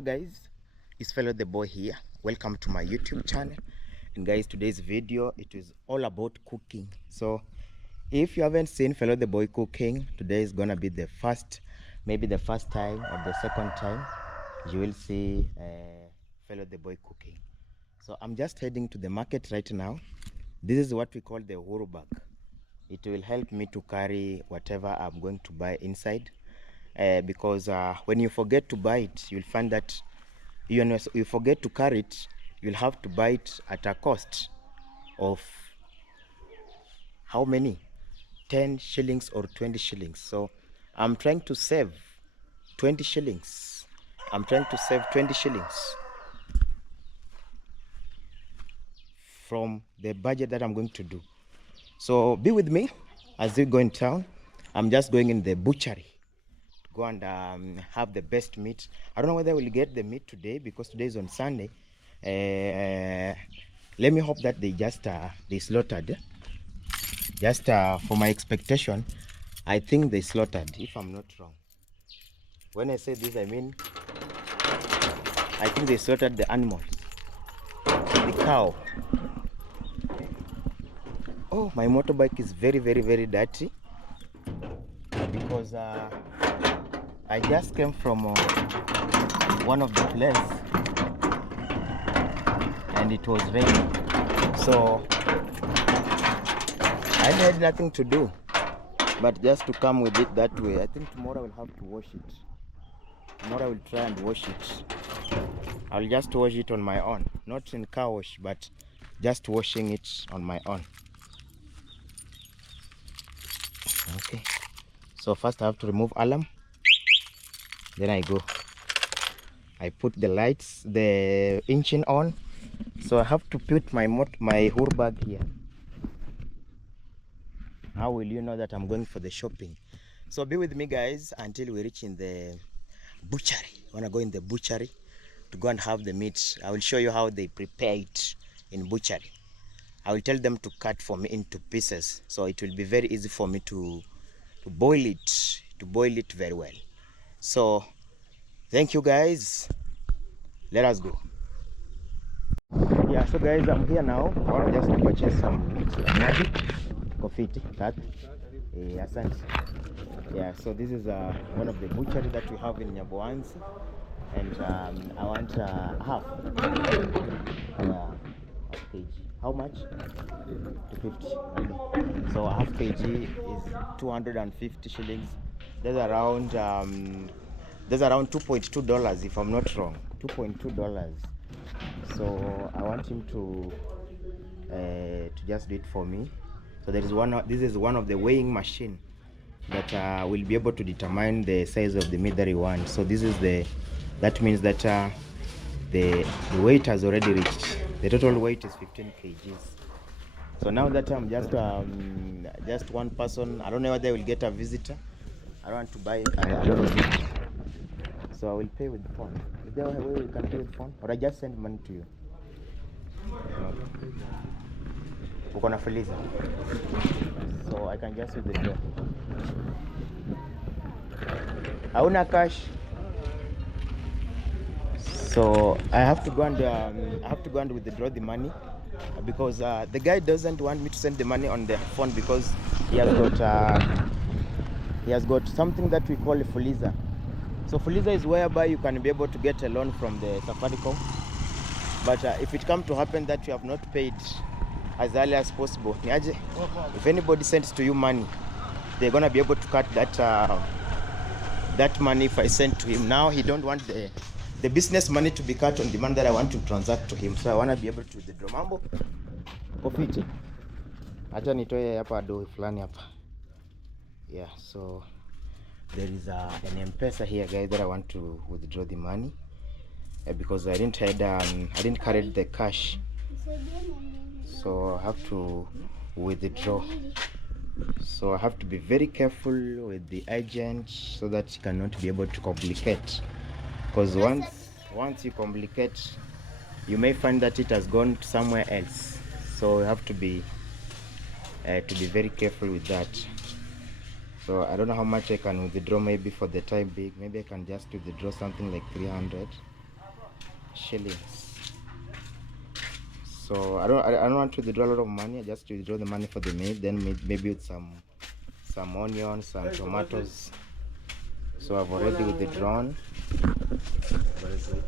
Hello guys, it's Fellow the Boy here. Welcome to my YouTube channel. And guys, today's video, it is all about cooking. So if you haven't seen Fellow the Boy cooking, today is gonna be the first, maybe the first time or the second time you will see Fellow the Boy cooking. So I'm just heading to the market right now. This is what we call the Huru bag. It will help me to carry whatever I'm going to buy inside. Because when you forget to buy it, you'll find that you forget to carry it, you'll have to buy it at a cost of how many? 10 shillings or 20 shillings. So I'm trying to save 20 shillings. I'm trying to save 20 shillings from the budget that I'm going to do. So be with me as we go in town. I'm just going in the butchery. Go and have the best meat. I don't know whether we'll get the meat today because today is on Sunday. Let me hope that they just they slaughtered. Just for my expectation, I think they slaughtered, if I'm not wrong. When I say this, I mean I think they slaughtered the animals. The cow. Oh, my motorbike is very dirty because I just came from one of the places and it was raining, so I had nothing to do but just to come with it that way. I think tomorrow I will have to wash it. Tomorrow I will try and wash it. I'll just wash it on my own, not in car wash, but just washing it on my own. Okay, so first I have to remove alarm. Then I go. I put the lights, the engine on. So I have to put my whole bag here. How will you know that I'm going for the shopping? So be with me guys until we reach in the butchery. I wanna go in the butchery to go and have the meat. I will show you how they prepare it in butchery. I will tell them to cut for me into pieces, so it will be very easy for me to boil it very well. So thank you guys, let us go. Yeah, so guys, I'm here now. I want just to purchase some coffee that asante. Yeah, so this is one of the butchery that we have in Nyaboansi, and I want half kg. How much? 250. So a half kg is 250 shillings. That's around $2.2 if I'm not wrong. $2.2. So I want him to just do it for me. So there is one. This is one of the weighing machine that will be able to determine the size of the meat that you want. So this is that means that the weight has already reached. The total weight is 15 kgs. So now that I'm just one person, I don't know whether I will get a visitor. I don't want to buy a lot of meat. So I will pay with the phone. Is there a way we can pay with the phone? Or I just send money to you? We're gonna Finalizing. So I can just use the draw. Hauna cash. So I have to go and withdraw the money because the guy doesn't want me to send the money on the phone because he has got something that we call a Fuliza. So Fuliza is whereby you can be able to get a loan from the Safaricom. But if it comes to happen that you have not paid as early as possible, if anybody sends to you money, they're gonna be able to cut that money if I send to him. Now he don't want the business money to be cut on demand that I want to transact to him. So I want to be able to withdraw. Mambo kofiti, acha nitoe hapa do fulani hapa. Yeah, so there is an M-Pesa here guys that I want to withdraw the money because I didn't carry the cash, so I have to withdraw. So I have to be very careful with the agent so that he cannot be able to complicate, because once you complicate, you may find that it has gone somewhere else. So you have to be very careful with that. So I don't know how much I can withdraw. Maybe for the time being, maybe I can just withdraw something like 300. shillings. So I don't want to withdraw a lot of money. I just withdraw the money for the meat, then maybe with some onions, some tomatoes. So I've already withdrawn.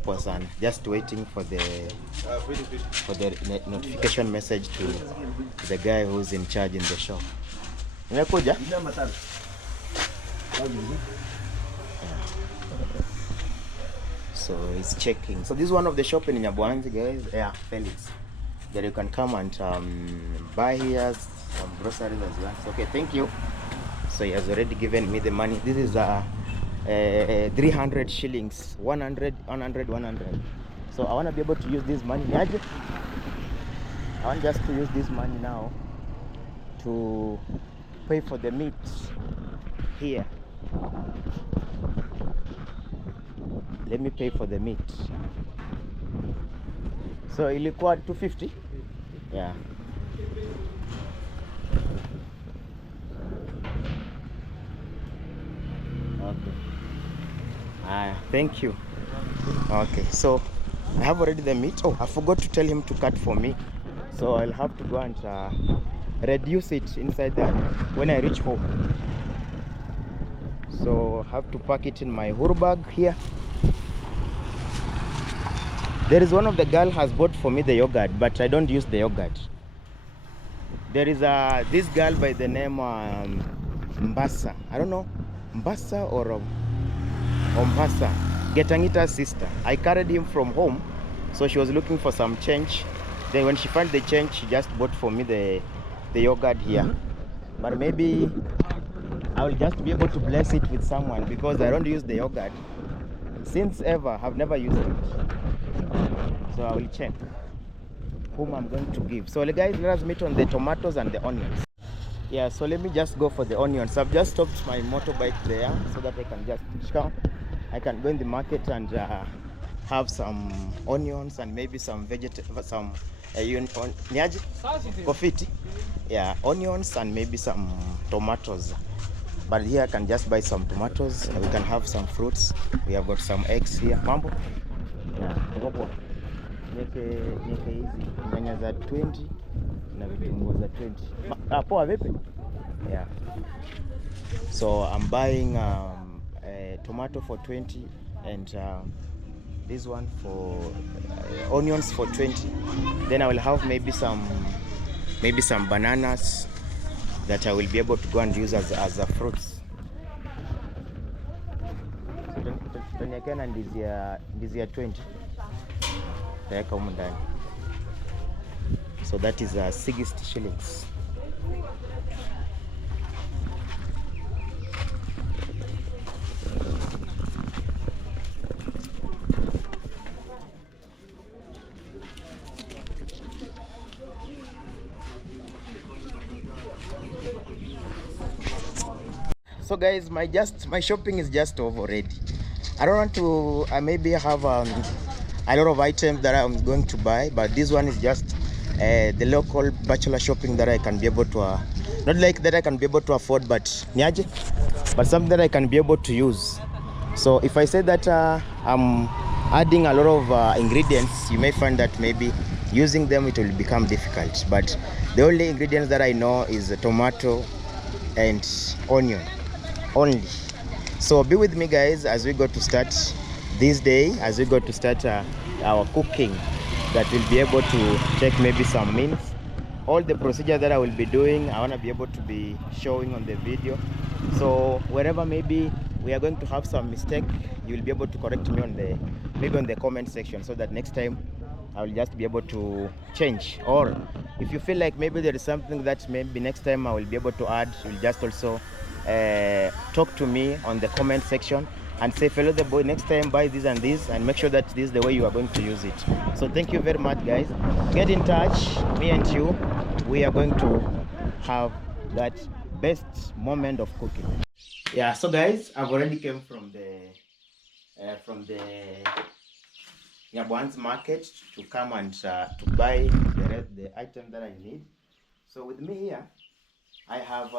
Was just waiting for the notification message to the guy who's in charge in the shop. Nimekuja? So he's checking. So this is one of the shop in Nyabuanzi, guys. Yeah, Felix. That you can come and buy here some groceries as well. So, okay, thank you. So he has already given me the money. This is 300 shillings, 100. So I want to be able to use this money. I want just to use this money now to pay for the meat here. Let me pay for the meat. So ilikuwa 250. Yeah. Okay. Thank you. Okay, so I have already the meat. Oh, I forgot to tell him to cut for me. So I'll have to go and reduce it inside there when I reach home. So I have to pack it in my huru bag here. There is one of the girl has bought for me the yogurt, but I don't use the yogurt. There is this girl by the name Mbasa. I don't know, Mbasa or Mbasa. Getangita's sister. I carried him from home, so she was looking for some change. Then when she found the change, she just bought for me the yogurt here. But maybe I will just be able to bless it with someone because I don't use the yogurt. Since ever, I've never used it. So I will check whom I'm going to give. So guys, let us meet on the tomatoes and the onions. Yeah, so let me just go for the onions. I've just stopped my motorbike there so that I can just go in the market and have some onions and maybe some vegetables, some coffee. Yeah, onions and maybe some tomatoes. But here I can just buy some tomatoes. We can have some fruits. We have got some eggs here. Mambo? Yeah. Nyeke hizi nyanya za 20 na vitunguu za 20. Poa vipi? Yeah. So I'm buying a tomato for 20 and this one for onions for 20. Then I will have maybe some bananas that I will be able to go and use as a fruits. So tuniekena ndizi ya 20. Taweka humu ndani. So that is 60 shillings. So guys, my shopping is just over already. I don't want to maybe have a lot of items that I'm going to buy, but this one is just the local bachelor shopping that I can be able to not like that I can be able to afford, but something that I can be able to use. So if I say that I'm adding a lot of ingredients, you may find that maybe using them it will become difficult, but the only ingredients that I know is tomato and onion only. So be with me guys as we go to start this day, as we go to start our cooking, that we'll be able to check maybe some meals. All the procedure that I will be doing, I want to be able to be showing on the video. So wherever maybe we are going to have some mistake, you will be able to correct me on the comment section, so that next time I will just be able to change. Or if you feel like maybe there is something that maybe next time I will be able to add, you'll just also talk to me on the comment section and say, follow the boy, next time buy this and this, and make sure that this is the way you are going to use it. So thank you very much guys. Get in touch, me and you, we are going to have that best moment of cooking. Yeah, so guys, I've already came from the Nyabuanzi market to come and to buy the item that I need. So with me here I have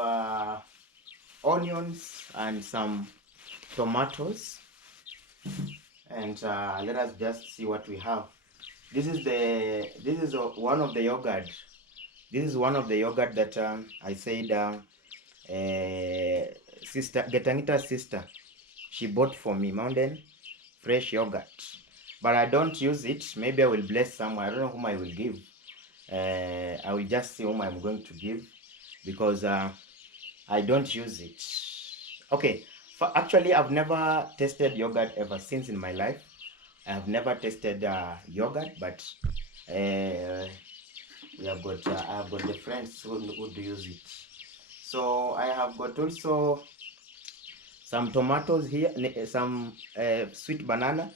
onions and some tomatoes, and let us just see what we have. This is one of the yogurt. This is one of the yogurt that I said sister Getangita's sister, she bought for me, Mountain Fresh yogurt, but I don't use it. Maybe I will bless someone. I don't know whom I will give. I will just see whom I'm going to give, because I don't use it. Okay, actually I've never tasted yogurt ever since in my life. I have never tasted yogurt, but we have got I have got the friends who do use it. So I have got also some tomatoes here, some sweet banana.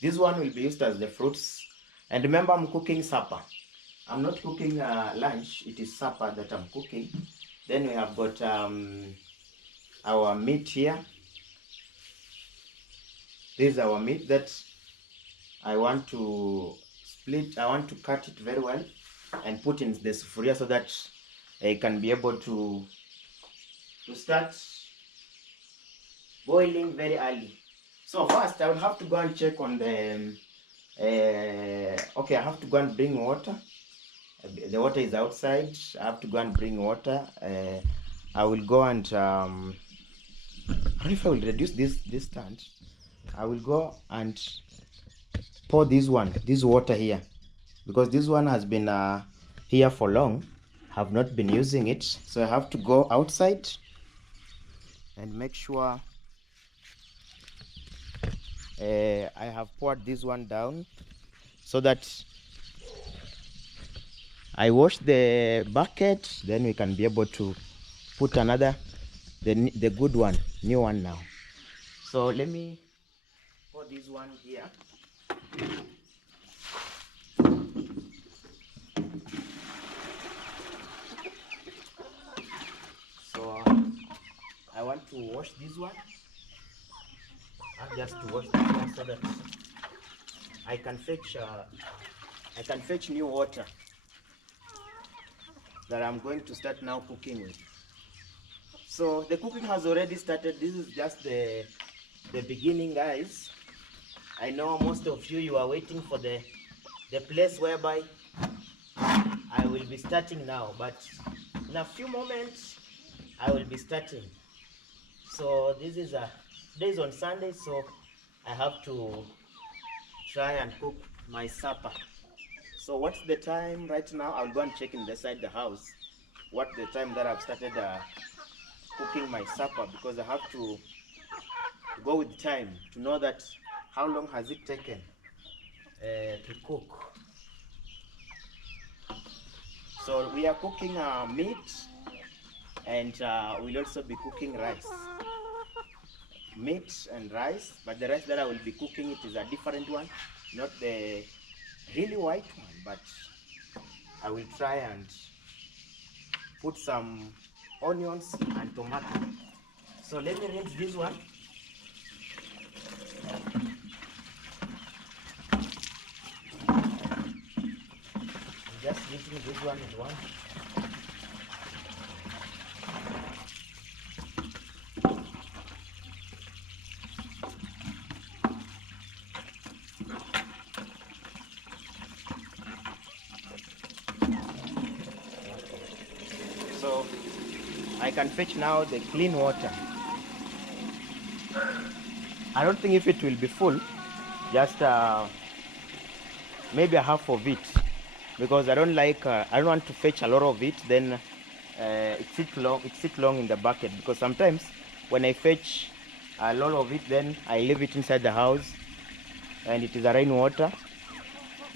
This one will be used as the fruits. And remember, I'm cooking supper. I'm not cooking lunch. It is supper that I'm cooking. Then we have got our meat here. This is our meat that I want to split. I want to cut it very well and put in the sufuria so that I can be able to start boiling very early. So first I will have to go and check on the okay, I have to go and bring water. The water is outside. I have to go and bring water. I will go and I don't know if I will reduce this stand. I will go and pour this water here, because this one has been here for long. Have not been using it, so I have to go outside and make sure I have poured this one down so that I wash the bucket, then we can be able to put another, the good one, new one now. So let me pour this one here. So I want to wash this one. Just to wash this one so that I can fetch new water that I'm going to start now cooking with. So the cooking has already started. This is just the beginning, guys. I know most of you are waiting for the place whereby I will be starting now, but in a few moments I will be starting. So this is days on Sunday, so I have to try and cook my supper. So what's the time right now? I'll go and check inside the house what the time that I've started cooking my supper, because I have to go with time to know that how long has it taken to cook. So we are cooking meat, and we'll also be cooking rice. Meat and rice, but the rice that I will be cooking, it is a different one, not the really white one, but I will try and put some onions and tomato. So let me rinse this one. I'm just rinsing this one with one. So I can fetch now the clean water. I don't think if it will be full, just maybe a half of it, because I don't like I don't want to fetch a lot of it, then it sit long in the bucket, because sometimes when I fetch a lot of it, then I leave it inside the house and it is a rainwater.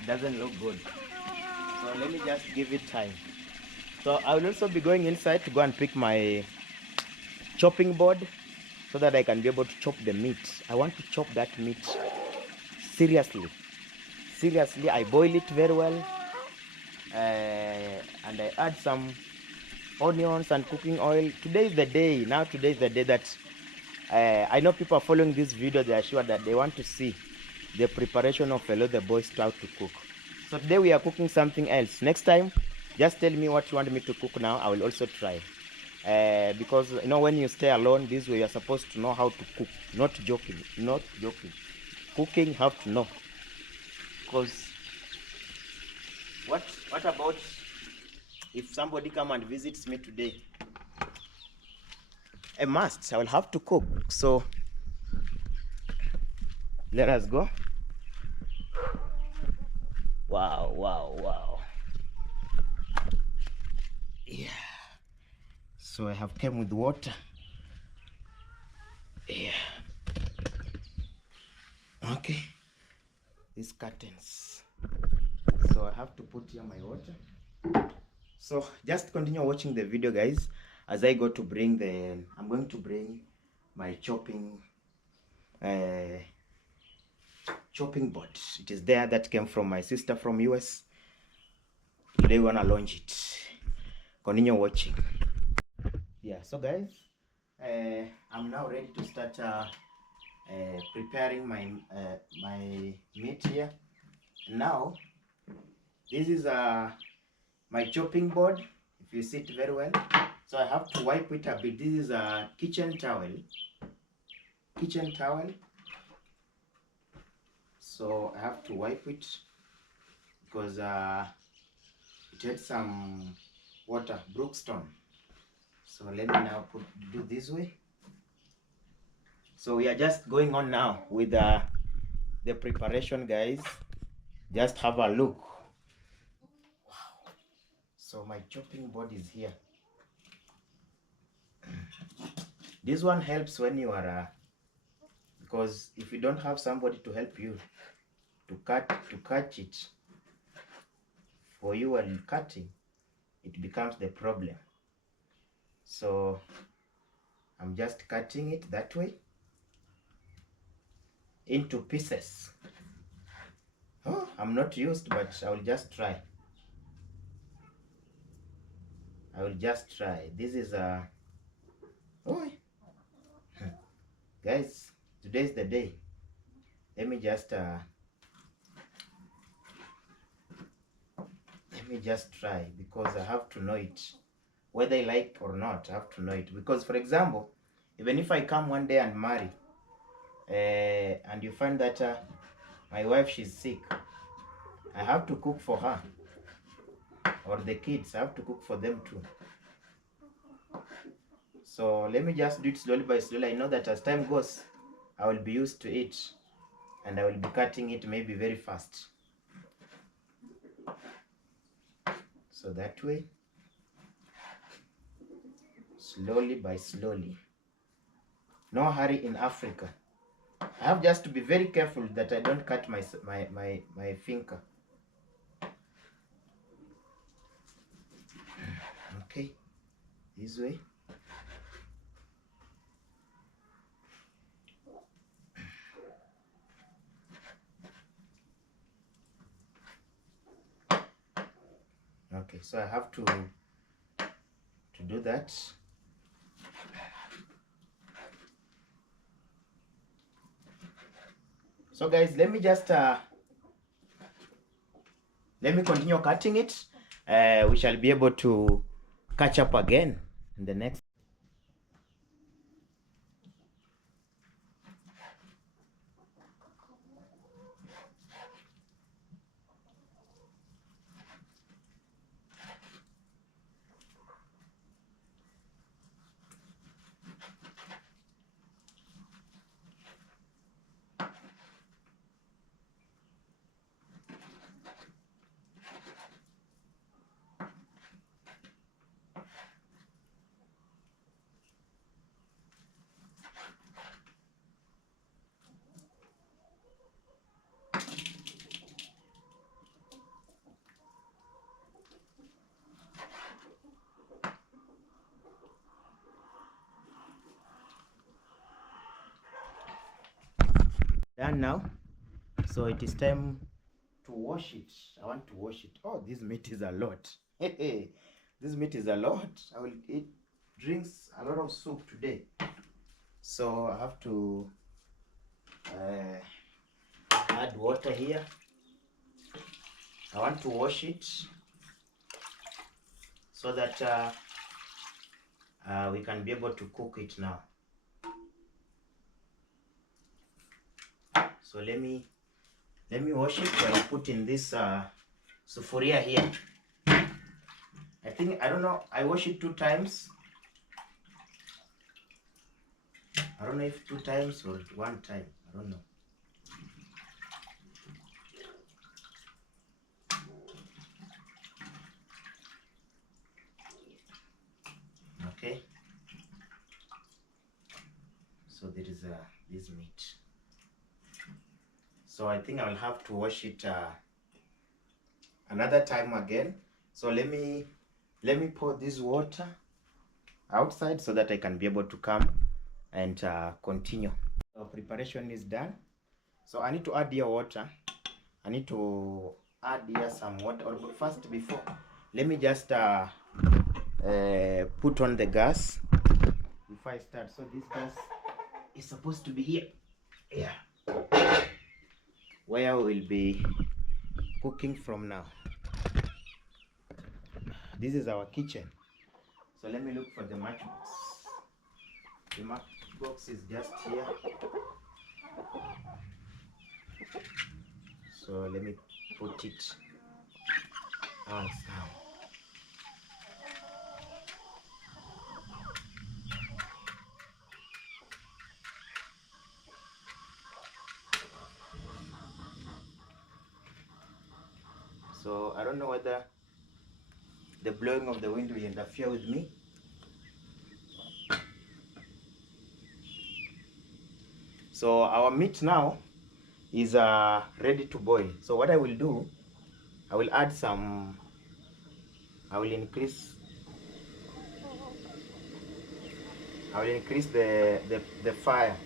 It doesn't look good. So let me just give it time. So I will also be going inside to go and pick my chopping board so that I can be able to chop the meat. I want to chop that meat seriously. I boil it very well, and I add some onions and cooking oil. Today is the day that I know people are following this video. They are sure that they want to see the preparation of Hello the Boy style to cook. So today we are cooking something else. Next time, just tell me what you want me to cook now. I will also try. Because you know, when you stay alone this way, you're supposed to know how to cook. Not joking. cooking, you have to know. Because what about if somebody come and visits me today? I will have to cook. So let us go. Wow, wow, wow. Yeah. So I have came with water. Yeah. Okay. These curtains. So I have to put here my water. So just continue watching the video, guys, as I go to bring I'm going to bring my chopping board. It is there, that came from my sister from US. Today we wanna launch it. Continue watching. Yeah, so guys, I'm now ready to start preparing my my meat here. Now this is my chopping board, if you see it very well. So I have to wipe it a bit. This is a kitchen towel. So I have to wipe it because it had some water, brookstone. So let me now do this way. So we are just going on now with the preparation, guys. Just have a look. Wow. So my chopping board is here. This one helps when you are because if you don't have somebody to help you to catch it for you while cutting, it becomes the problem. So I'm just cutting it that way into pieces. Oh, I'm not used, but I will just try. This is a oh guys, today's the day. Let me just try, because I have to know it. Whether I like or not, I have to know it. Because for example, even if I come one day and marry, and you find that my wife, she's sick, I have to cook for her. Or the kids, I have to cook for them too. So let me just do it slowly by slowly. I know that as time goes, I will be used to it, and I will be cutting it maybe very fast. So that way, slowly by slowly. No hurry in Africa. I have just to be very careful that I don't cut my finger. Okay, this way. Okay, so I have to do that. So guys, let me just let me continue cutting it. We shall be able to catch up again in the next. Done now. So it is time to wash it. I want to wash it. Oh, this meat is a lot. This meat is a lot. I will eat drinks a lot of soup today. So I have to add water here. I want to wash it so that we can be able to cook it now. So So let me wash it while I put in this sufuria here. I don't know, I wash it 2 times. I don't know if 2 times or 1 time. I don't know. Okay. So there is this meat. So I think I will have to wash it another time again. So let me pour this water outside so that I can be able to come and continue. So preparation is done. So I need to add here water. I need to add here some water. Or first, before, let me just put on the gas before I start. So this gas is supposed to be here, where we will be cooking from now. This is our kitchen. So let me look for the matchbox. The matchbox is just here. So let me put it on now. So I don't know whether the blowing of the wind will interfere with me. So our meat now is ready to boil. So what I will do, I will add some, I will increase the fire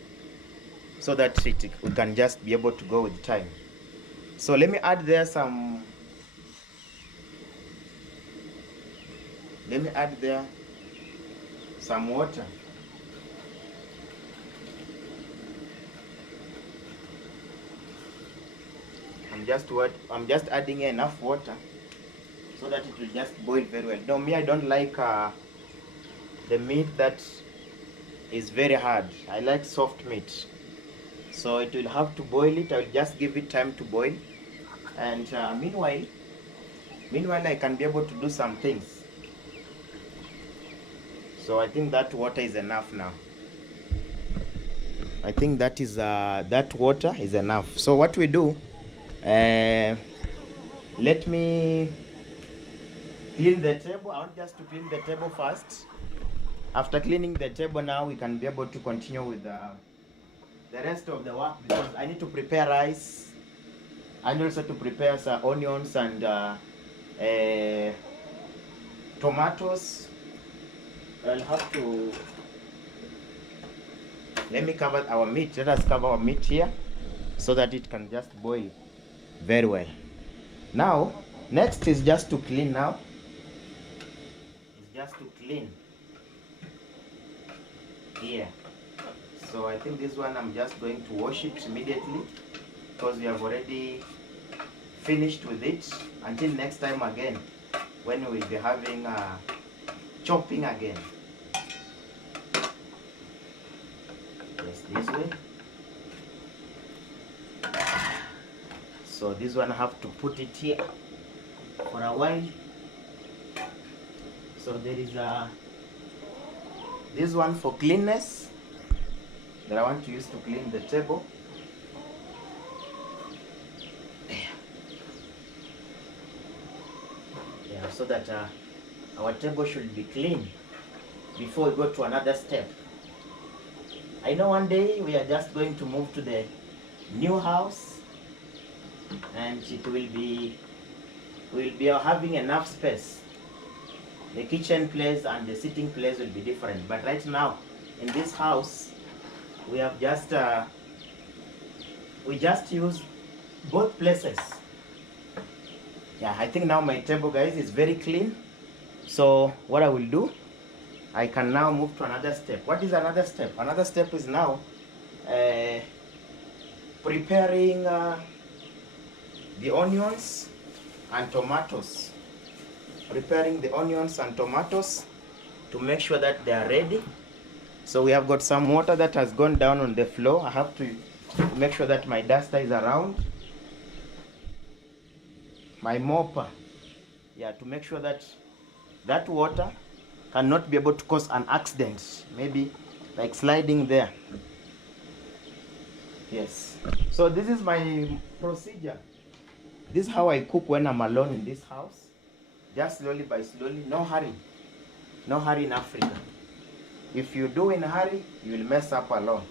so that we can just be able to go with time. So let me add there some, some water. I'm just adding enough water so that it will just boil very well. Now me, I don't like the meat that is very hard. I like soft meat. So it will have to boil it. I will just give it time to boil. And meanwhile I can be able to do some things. So I think that water is enough now. I think that is that water is enough. So what we do, let me clean the table. I want just to clean the table first. After cleaning the table, now we can be able to continue with the rest of the work, because I need to prepare rice and also to prepare some onions and tomatoes. I'll have to, let me cover our meat. Let us cover our meat here so that it can just boil very well. Now, next is just to clean now. It's just to clean here. So I think this one I'm just going to wash it immediately because we have already finished with it. Until next time again, when we will be having chopping again. Yes, this way. So this one I have to put it here for a while. So there is this one for cleanness that I want to use to clean the table. Yeah, so that our table should be clean before we go to another step. I know one day we are just going to move to the new house and it will be, we'll be having enough space. The kitchen place and the sitting place will be different, but right now in this house we have just we just use both places. Yeah, I think now my table, guys, is very clean. So what I will do, I can now move to another step. What is another step? Another step is now preparing the onions and tomatoes. Preparing the onions and tomatoes to make sure that they are ready. So we have got some water that has gone down on the floor. I have to to make sure that my duster is around, my mopper, yeah, to make sure that that water cannot be able to cause an accident, maybe like sliding there. Yes, so this is my procedure. This is how I cook when I'm alone in this house. Just slowly by slowly, no hurry. No hurry in Africa. If you do in a hurry, you will mess up alone.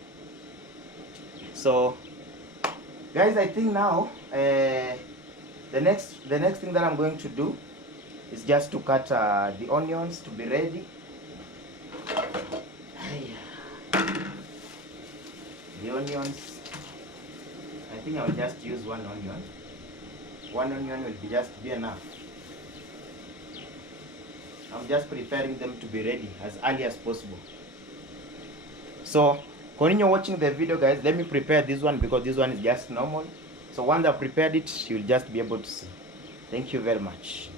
So guys, I think now the next thing that I'm going to do is just to cut the onions to be ready. The onions, I think I will just use one onion. One onion will just be enough. I'm just preparing them to be ready as early as possible. So continue watching the video, guys. Let me prepare this one because this one is just normal. So once I prepared it, you'll just be able to see. Thank you very much.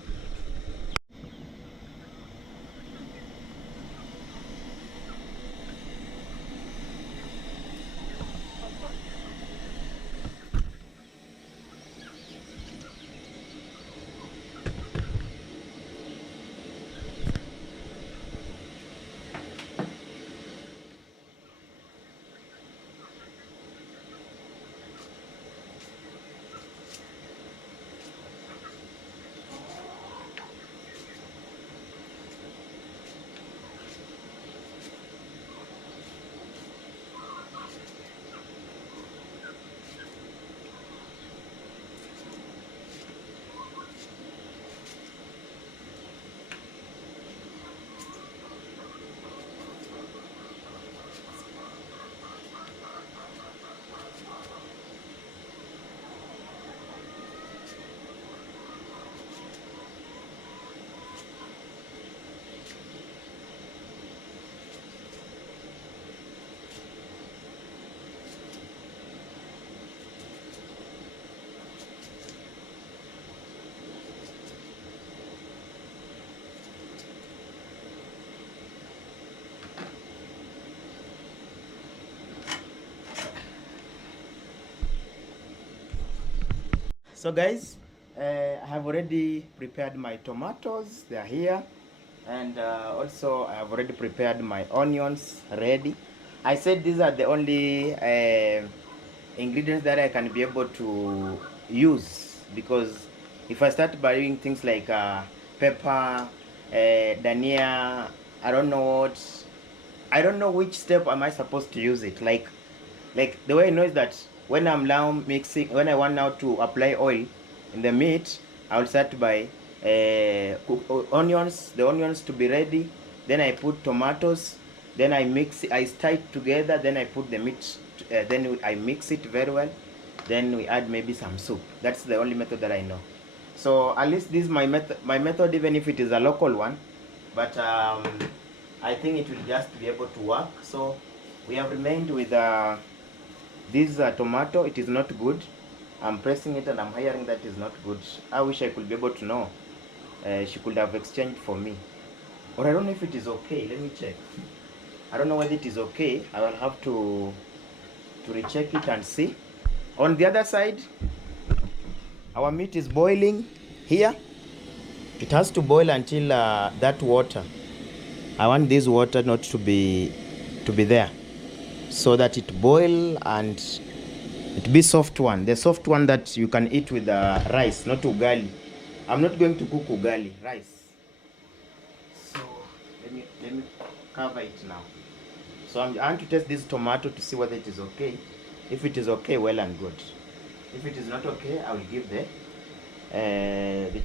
So guys, I have already prepared my tomatoes. They are here, and also I have already prepared my onions ready. I said these are the only ingredients that I can be able to use, because if I start buying things like pepper, dhania, I don't know what, I don't know which step am I supposed to use it. Like the way I know is that when I'm now mixing, when I want now to apply oil in the meat, I will start by onions, the onions to be ready. Then I put tomatoes. Then I mix it, I stir it together. Then I put the meat. Then I mix it very well. Then we add maybe some soup. That's the only method that I know. So at least this is my method. My method, even if it is a local one, but I think it will just be able to work. So we have remained with this tomato. It is not good. I'm pressing it and I'm hearing that is not good. I wish I could be able to know. She could have exchanged for me. Or I don't know if it is okay. Let me check. I don't know whether it is okay. I will have to recheck it and see. On the other side, our meat is boiling here. It has to boil until that water. I want this water not to be there, so that it boil and it be soft one, the soft one that you can eat with rice, not ugali. I'm not going to cook ugali, rice. So let me cover it now. So I'm going to test this tomato to see whether it is okay. If it is okay, well and good. If it is not okay, I will give the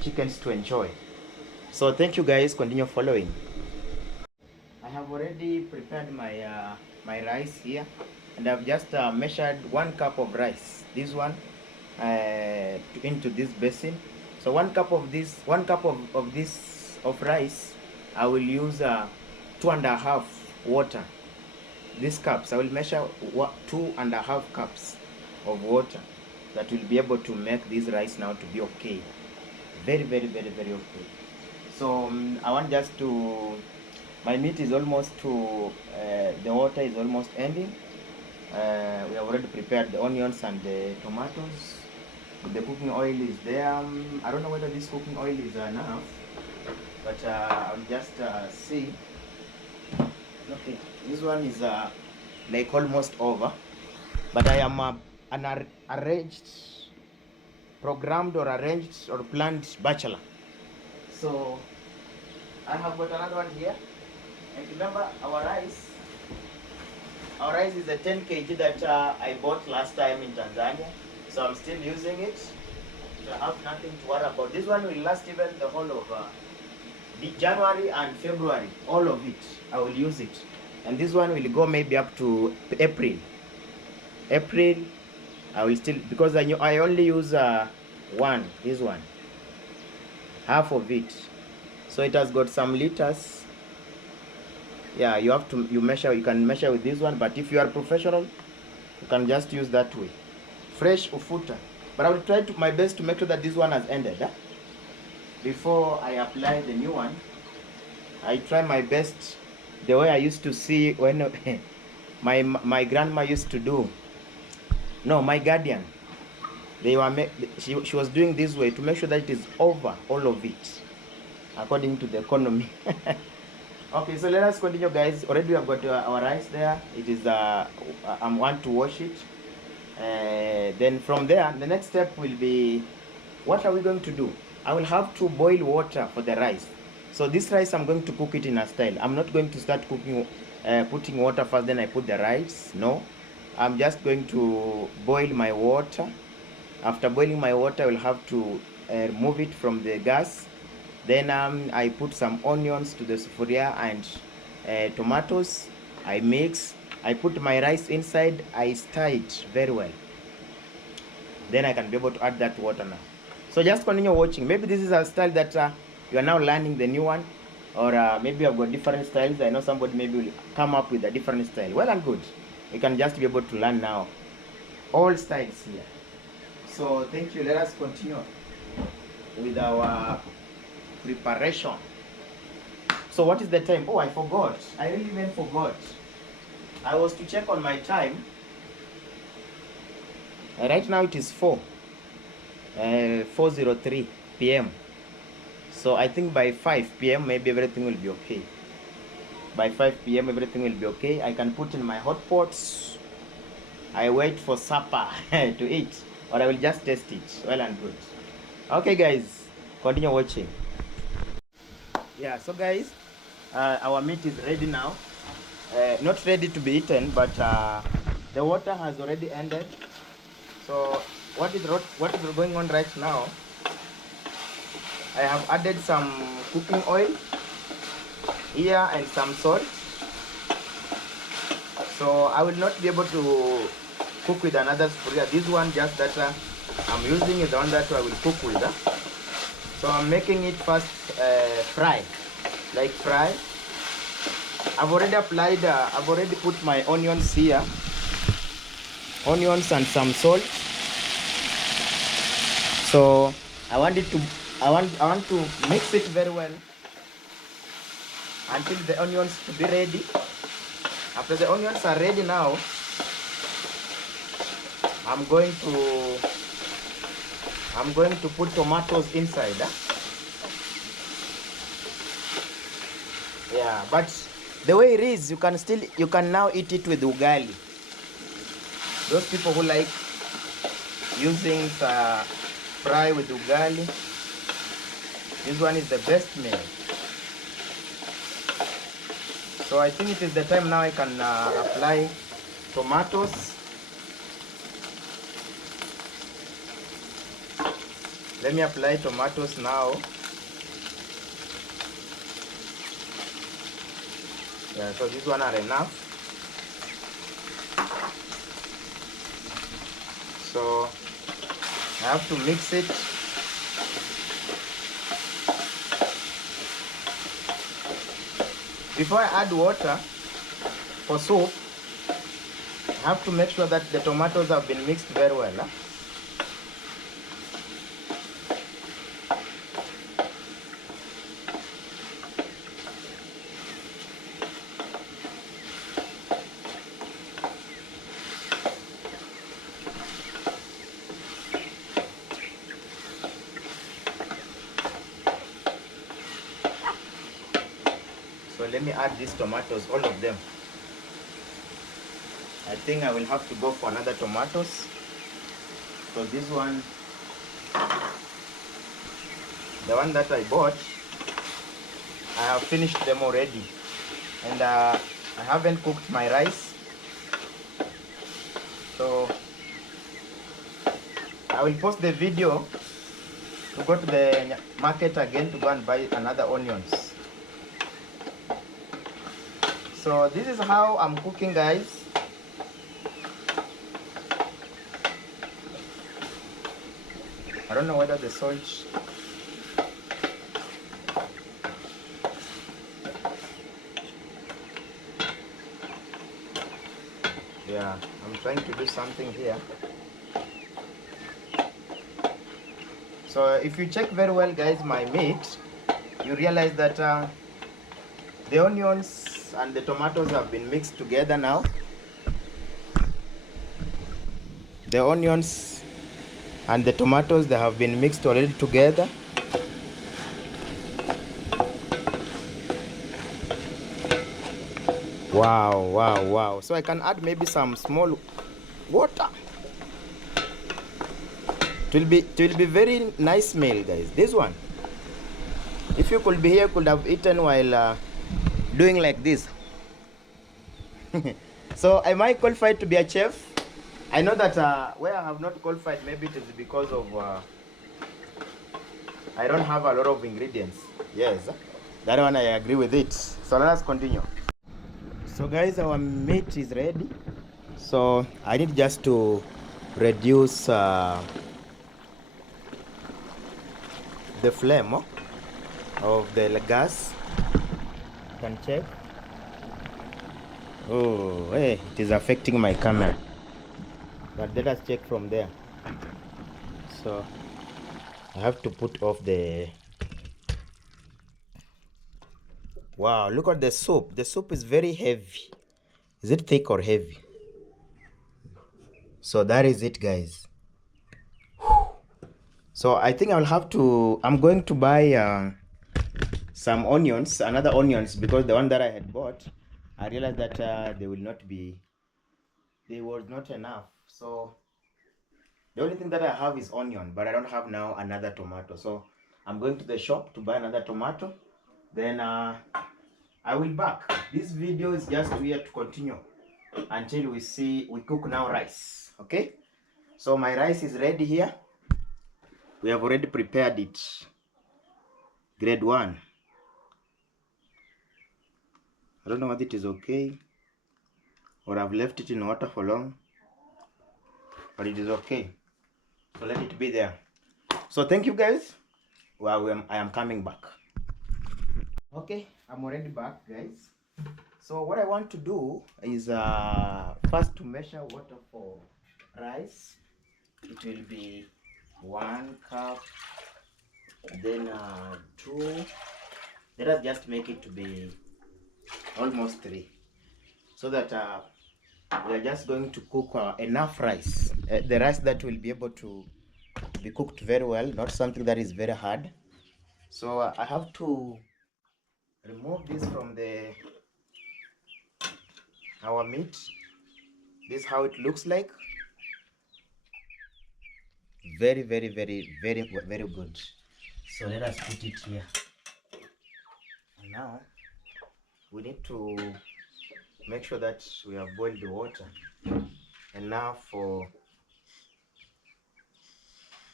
chickens to enjoy. So thank you guys, continue following. I have already prepared my my rice here, and I've just measured 1 cup of rice. This one into this basin. So 1 cup of this, 1 cup of rice, I will use 2.5 water. These cups, I will measure 2.5 cups of water. That will be able to make this rice now to be okay. Very okay. So I want just to, my meat is almost to, the water is almost ending. We have already prepared the onions and the tomatoes. The cooking oil is there. I don't know whether this cooking oil is enough, but I'll just see. Okay, this one is like almost over, but I am arranged, programmed or arranged or planned bachelor. So I have got another one here. And remember our rice. Our rice is a 10 kg that I bought last time in Tanzania. So I'm still using it. So I have nothing to worry about. This one will last even the whole of January and February. All of it. I will use it. And this one will go maybe up to April. April, I will still, because I only use this one. Half of it. So it has got some liters. Yeah, you have to, you can measure with this one, but if you are professional, you can just use that way. Fresh ufuta. But I will try to my best to make sure that this one has ended. Before I apply the new one, I try my best the way I used to see when my grandma used to do. No, my guardian. She was doing this way to make sure that it is over, all of it, according to the economy. Okay, so let us continue, guys. Already we have got our rice there. It is I want to wash it. Then from there, the next step will be, what are we going to do? I will have to boil water for the rice. So this rice, I'm going to cook it in a style. I'm not going to start cooking, putting water first, then I put the rice. No, I'm just going to boil my water. After boiling my water, I will have to remove it from the gas. Then I put some onions to the sufuria and tomatoes. I mix. I put my rice inside. I stir it very well. Then I can be able to add that water now. So just continue watching. Maybe this is a style that you are now learning the new one, or maybe I've got different styles. I know somebody maybe will come up with a different style. Well and good. You can just be able to learn now all styles here. So thank you. Let us continue with our preparation. So what is the time? Oh, I forgot. I really even forgot. I was to check on my time. Right now it is 4:03 p.m. So I think by 5 p.m. maybe everything will be okay. By 5 p.m. everything will be okay. I can put in my hot pots. I wait for supper to eat, or I will just taste it. Well and good. Okay, guys, continue watching. Yeah, so guys, our meat is ready now. Not ready to be eaten, but the water has already ended. So what is going on right now? I have added some cooking oil here and some salt. So I will not be able to cook with another sufuria. This one just that I'm using is the one that I will cook with. So I'm making it first fry, like fry. I've already put my onions here, onions and some salt. So I want to mix it very well until the onions to be ready. After the onions are ready now, I'm going to put tomatoes inside. Yeah, but the way it is, you can now eat it with ugali. Those people who like using fry with ugali, this one is the best meal. So I think it is the time now I can apply tomatoes. Let me apply tomatoes now. Yeah, so this one are enough. So I have to mix it. Before I add water for soup, I have to make sure that the tomatoes have been mixed very well. let me add these tomatoes, all of them. I think I will have to go for another tomatoes. So this one, the one that I bought, I have finished them already. And I haven't cooked my rice. So I will post the video to go to the market again to go and buy another onions. So this is how I'm cooking, guys. I don't know whether the salt, yeah, I'm trying to do something here. So if you check very well, guys, my meat, you realize that the onions and the tomatoes have been mixed together now. The onions and the tomatoes, they have been mixed already together. Wow, wow, wow. So I can add maybe some small water. It will be very nice meal, guys. This one, if you could be here, could have eaten while doing like this. So am I qualified to be a chef? I know that where I have not qualified, maybe it is because of I don't have a lot of ingredients. Yes, that one I agree with it. So let us continue. So guys, our meat is ready. So I need just to reduce the flame of the gas. You can check. Oh, hey, it is affecting my camera. But let us check from there. So I have to put off the... Wow, look at the soup. The soup is very heavy. Is it thick or heavy? So that is it, guys. So I think I'll have to... I'm going to buy some onions, another onions, because the one that I had bought, I realized that they will not be... They was not enough. So the only thing that I have is onion, but I don't have now another tomato. So I'm going to the shop to buy another tomato. Then I will back. This video is just here to continue until we cook now rice. Okay? So my rice is ready here. We have already prepared it. Grade 1. I don't know whether it is okay or I've left it in water for long, but it is okay. So let it be there. So thank you, guys. Well, I am coming back. Okay, I'm already back, guys. So what I want to do is first to measure water for rice. It will be 1 cup, then 2. Let us just make it to be almost 3, so that we are just going to cook enough rice, the rice that will be able to be cooked very well, not something that is very hard. So I have to remove this from our meat. This is how it looks like. Very, very, very, very, very good. So let us put it here. And now we need to make sure that we have boiled the water. And now for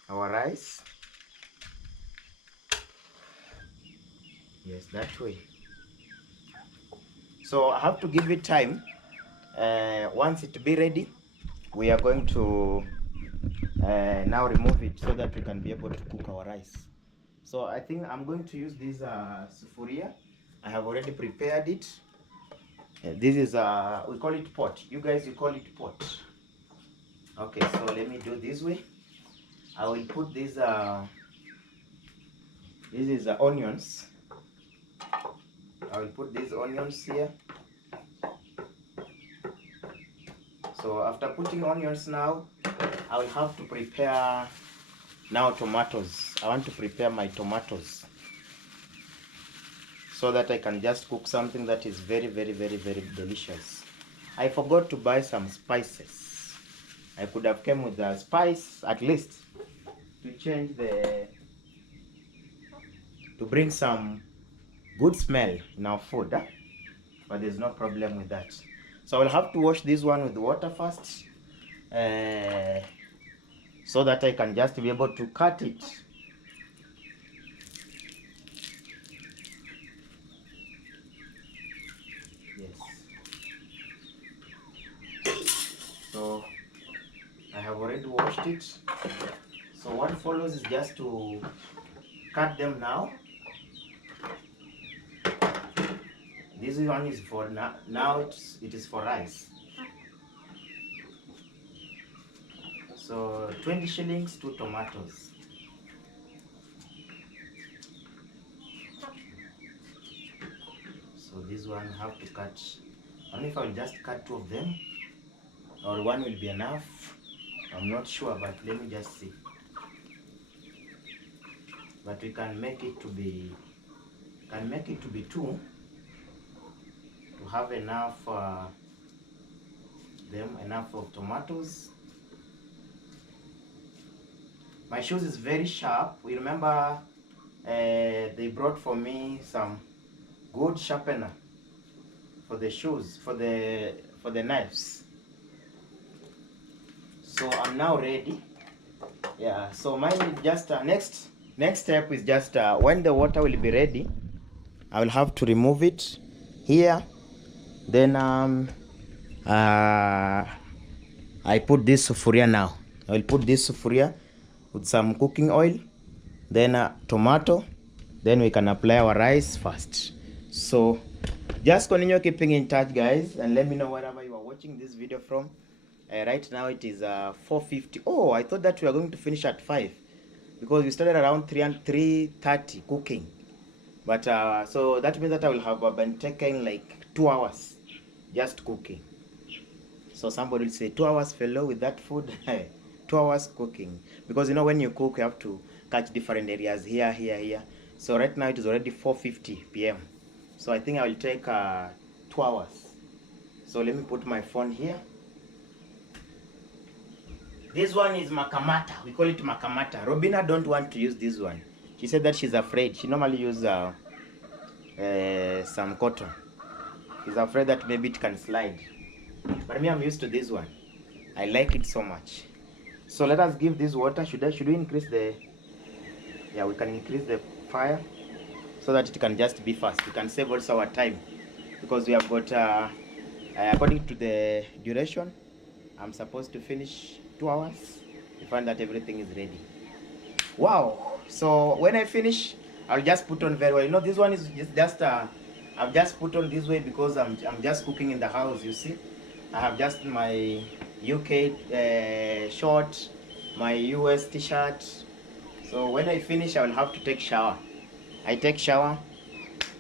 our rice. Yes, that way. So I have to give it time. Once it be ready, we are going to now remove it so that we can be able to cook our rice. So I think I'm going to use this sufuria. I have already prepared it. This is we call it pot. You guys, you call it pot. Okay, so let me do this way. I will put this is onions. I will put these onions here. So after putting onions now, I will have to prepare now tomatoes. I want to prepare my tomatoes. so that I can just cook something that is very, very, very, very delicious. I forgot to buy some spices. I could have came with a spice at least to change to bring some good smell in our food, huh? But there's no problem with that. So I'll have to wash this one with water first, so that I can just be able to cut it. Yes. So I have already washed it. So what follows is just to cut them now. This one is for now it is for rice. So 20 shillings, 2 tomatoes. So this one I have to cut. I don't know if I will just cut 2 of them or one will be enough. I'm not sure, but let me just see. But we can make it to be 2 to have enough enough of tomatoes. My shoes is very sharp. We remember they brought for me some good sharpener for the shoes, for the knives. So I'm now ready. Yeah, so mine is just next step is just when the water will be ready, I will have to remove it here. Then I put this sufuria now. I will put this sufuria with some cooking oil, then tomato, then we can apply our rice first. So just continue keeping in touch, guys, and let me know wherever you are watching this video from. Right now it is 4:50. Oh, I thought that we were going to finish at 5 because we started around 3:30 cooking. But so that means that I will have been taking like 2 hours just cooking. So somebody will say 2 hours, fellow, with that food. 2 hours cooking, because you know when you cook you have to catch different areas here. So right now it is already 4:50 p.m. so I think I will take 2 hours. So let me put my phone here. This one is makamata. We call it makamata. Robina don't want to use this one. She said that she's afraid. She normally uses some cotton. She's afraid that maybe it can slide. But me, I'm used to this one. I like it so much. So let us give this water. Should we increase the... Yeah, we can increase the fire so that it can just be fast. We can save also our time, because we have got, according to the duration, I'm supposed to finish 2 hours. We find that everything is ready. Wow! So when I finish, I'll just put on very well. You know, this one is just I've just put on this way because I'm just cooking in the house. You see, I have just my UK short, my US t-shirt. So when I finish, I will have to take shower. I take shower.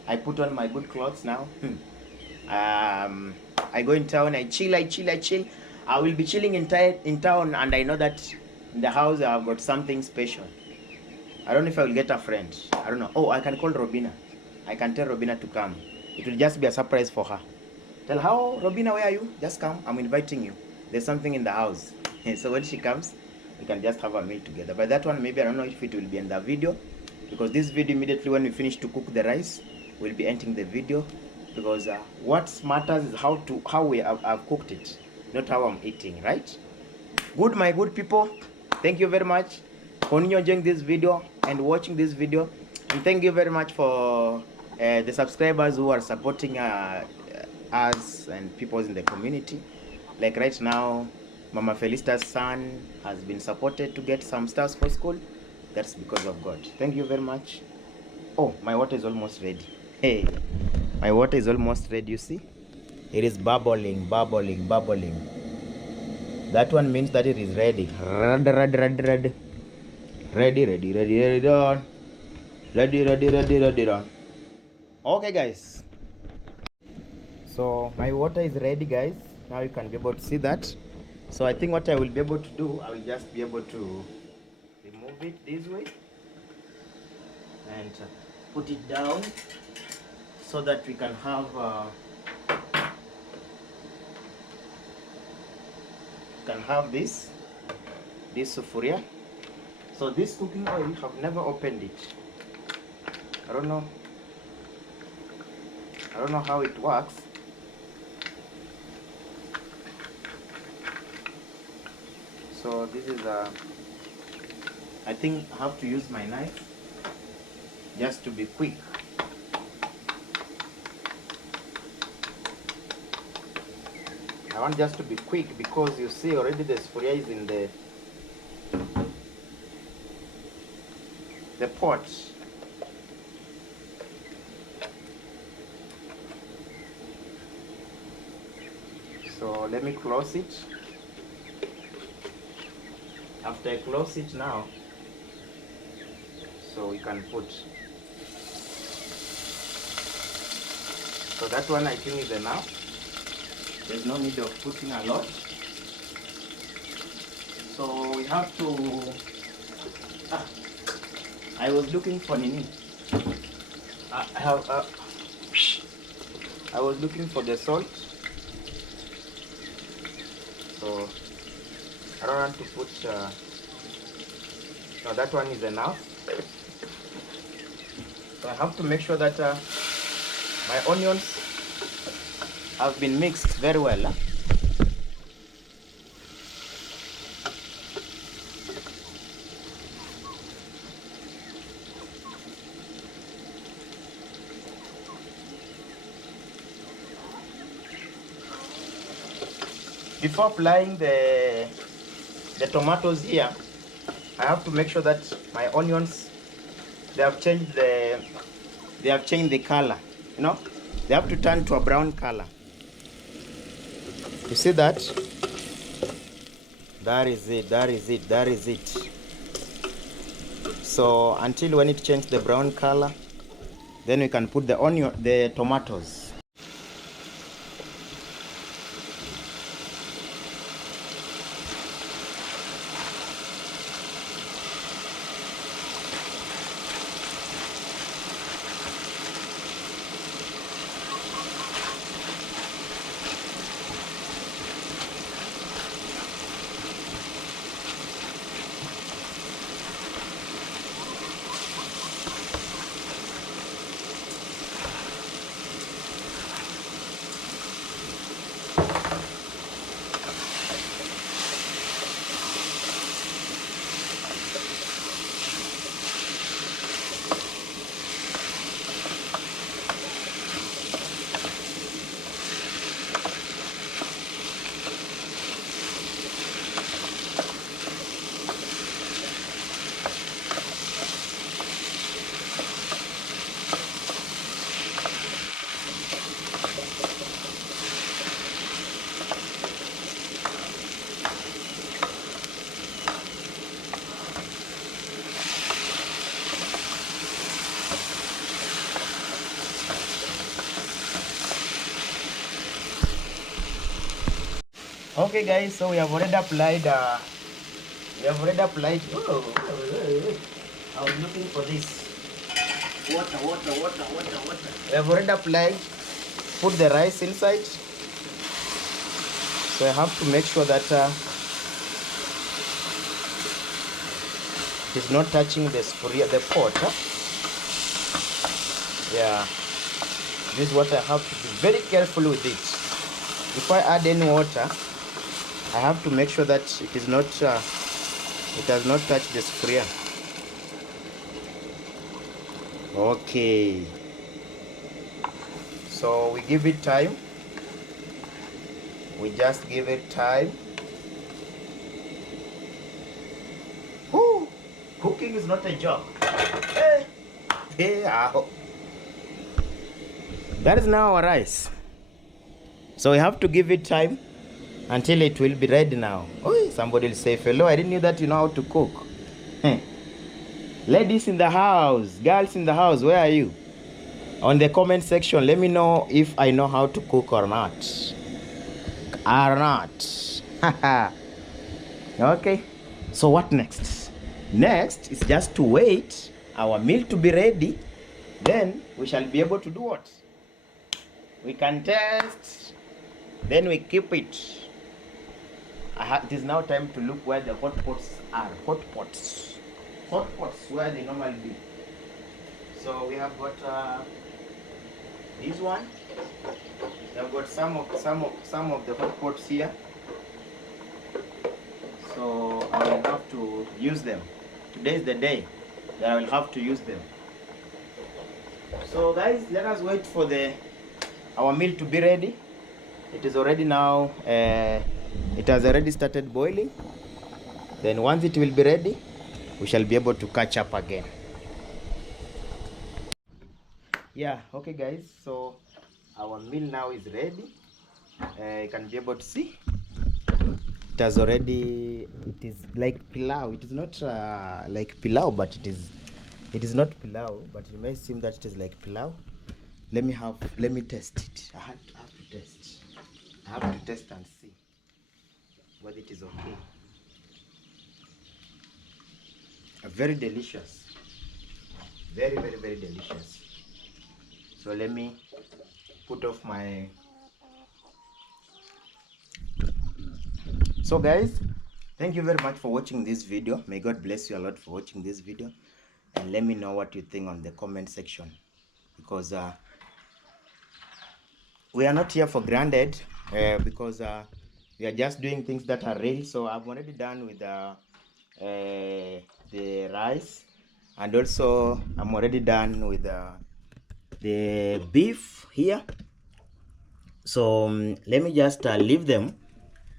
I put on my good clothes now. I go in town. I chill. I will be chilling in town, and I know that in the house I have got something special. I don't know if I will get a friend. I don't know. Oh, I can call Robina. I can tell Robina to come. It will just be a surprise for her. Tell her, oh, Robina, where are you? Just come. I'm inviting you. There's something in the house. So when she comes, we can just have a meal together. But that one, maybe I don't know if it will be in the video, because this video, immediately when we finish to cook the rice, we'll be ending the video, because what matters is how we have cooked it, not how I'm eating, right? Good, my good people. Thank you very much for enjoying this video and watching this video, and thank you very much for the subscribers who are supporting us and people in the community. Like right now, Mama Felicitas' son has been supported to get some stars for school. That's because of God. Thank you very much. Oh, my water is almost ready. Hey, my water is almost ready. You see, it is bubbling. That one means that it is ready. Ready on. Okay, guys. So my water is ready, guys. Now you can be able to see that. So I think what I will be able to do, I will just be able to remove it this way and put it down. so that we can have this sufuria. So this cooking oil, I've never opened it. I don't know how it works. So this is I think I have to use my knife just to be quick. I want just to be quick because you see already the sufuria is in the pot. So let me close it. After I close it now, so we can put. So that one I think is enough. There's no need of putting a lot. So we have to. I was looking for Nini. I was looking for the salt. So I don't want to put. No, that one is enough. So I have to make sure that my onions have been mixed very well. Before applying the tomatoes here, I have to make sure that my onions, they have changed the color. You know, they have to turn to a brown color. You see that? That is it. So until when it changes the brown color, then we can put the tomatoes. Okay guys, so we have already applied oh, I was looking for this water. We have already applied, put the rice inside. So I have to make sure that it's not touching the pot. Yeah, this is what I have to be very careful with it. If I add any water, I have to make sure that it is not it does not touch the sufuria. Okay, so we give it time. We just give it time. Ooh, cooking is not a joke. Hey, ow. That is now our rice. So we have to give it time until it will be ready now. Oh, somebody will say, fellow, I didn't know that you know how to cook. Ladies in the house, girls in the house, where are you? On the comment section, let me know if I know how to cook or not. Okay, so what next? Next is just to wait our meal to be ready. Then we shall be able to do what? We can test, then we keep it. It is now time to look where the hot pots are. Hot pots. Hot pots where they normally be. So we have got this one. We have got some of the hot pots here. So I will have to use them. Today is the day that I will have to use them. So guys, let us wait for our meal to be ready. It is already now, it has already started boiling. Then once it will be ready, we shall be able to catch up again. Yeah, okay guys, so our meal now is ready. You can be able to see. It has already, it is like pilau. It is not like pilau, but it is not pilau, but it may seem that it is like pilau. Let me test it. I have to test. I have to test and see whether it is okay. Very delicious. Very, very, very delicious. So let me put off my... So guys, thank you very much for watching this video. May God bless you a lot for watching this video. And let me know what you think on the comment section. Because we are not here for granted. Because we are just doing things that are real. So I'm already done with the rice. And also I'm already done with the beef here. So let me just leave them.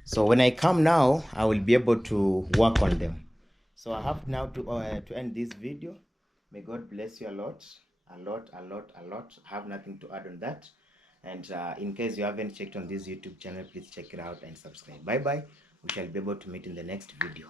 So when I come now, I will be able to work on them. So I have now to end this video. May God bless you a lot, a lot, a lot, a lot. I have nothing to add on that. And in case you haven't checked on this YouTube channel, please check it out and subscribe. Bye bye. We shall be able to meet in the next video.